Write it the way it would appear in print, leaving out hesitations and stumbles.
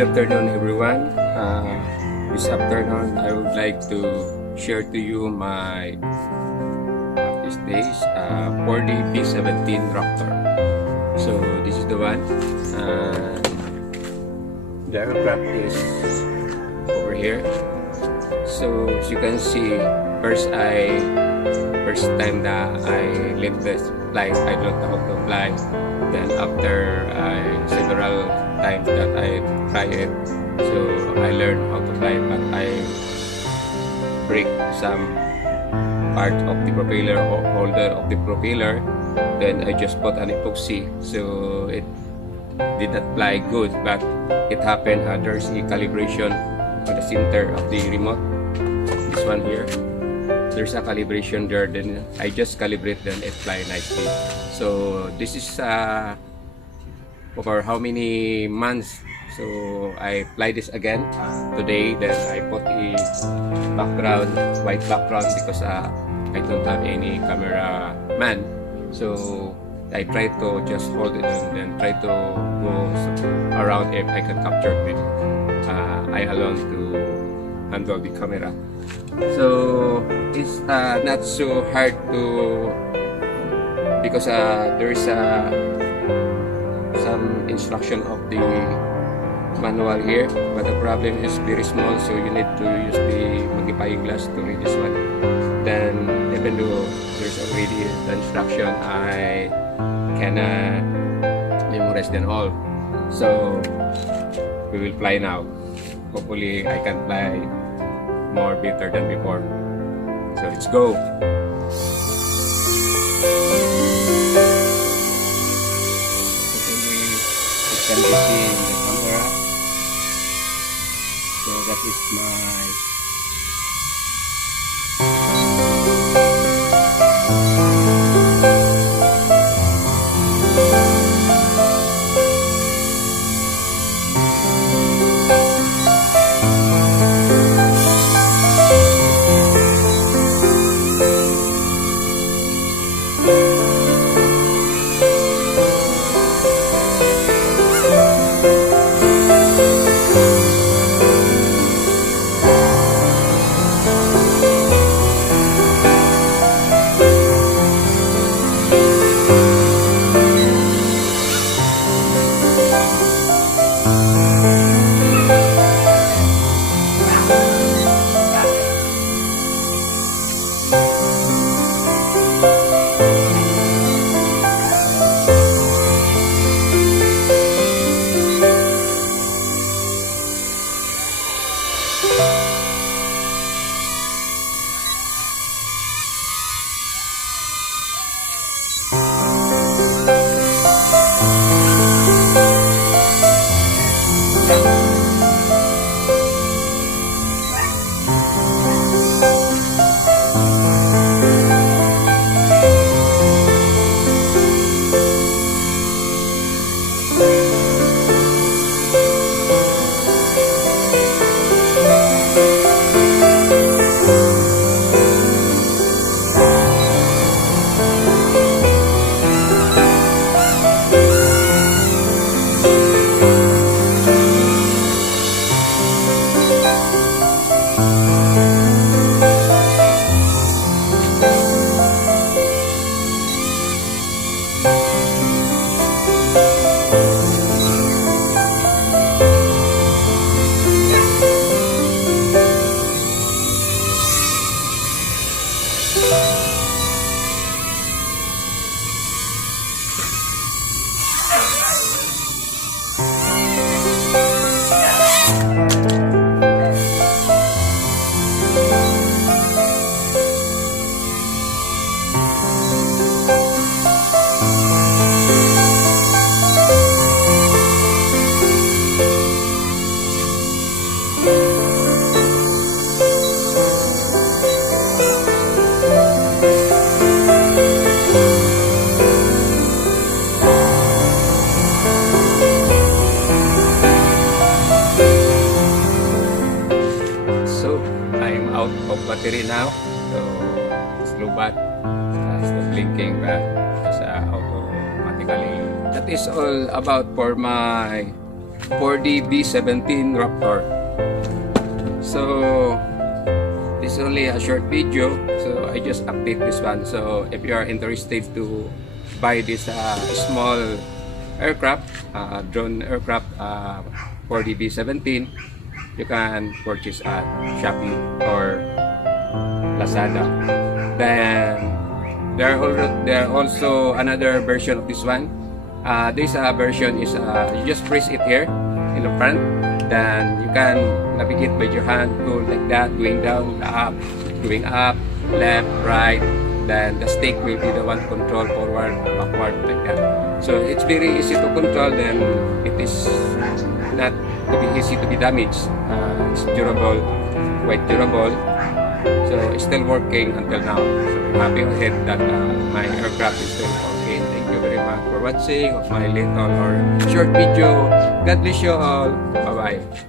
Good afternoon, everyone. This afternoon, I would like to share to you my these days 4D-V17 RAPTOR. So this is the one. The aircraft is over here. So as you can see, first time that I leave this flight, I don't know how to fly. Then after several times that I try it, so I learned how to fly, but I break some part of the propeller or holder of the propeller. Then I just put an epoxy, so it did not fly good. But it happened. There's a calibration on the center of the remote. This one here. There's a calibration there. Then I just calibrate. Then it fly nicely. So this is over how many months. So I fly this again today. Then I put a background, white background, because I don't have any camera man. So I try to just hold it and then try to go around if I can capture it. I alone to handle the camera. So it's not so hard to, because there is some instruction of the manual here, but the problem is very small, so you need to use the magnifying glass to read this one. Then even though there's already the instruction, I cannot memorize them all. So we will fly now. Hopefully I can fly more better than before. So let's go. It can be seen in the camera. So that is my battery now, so it's low bat. It's not blinking, but it's automatically. That is all about for my 4D-V17 Raptor. So this is only a short video, so I just update this one. So if you are interested to buy this small aircraft, drone aircraft, 4D-V17, you can purchase at Shopee or Lazada. Then there are also another version of this one. This version is you just press it here in the front, then you can navigate with your hand, go like that, going down, up, going up, left, right. Then the stick will be the one control forward, backward, like that. So it's very easy to control. Then it is not to be easy to be damaged. It's durable, quite durable. So it's still working until now. So I'm happy ahead that my aircraft is still working. Thank you very much for watching of my little or short video. God bless you all. Bye bye.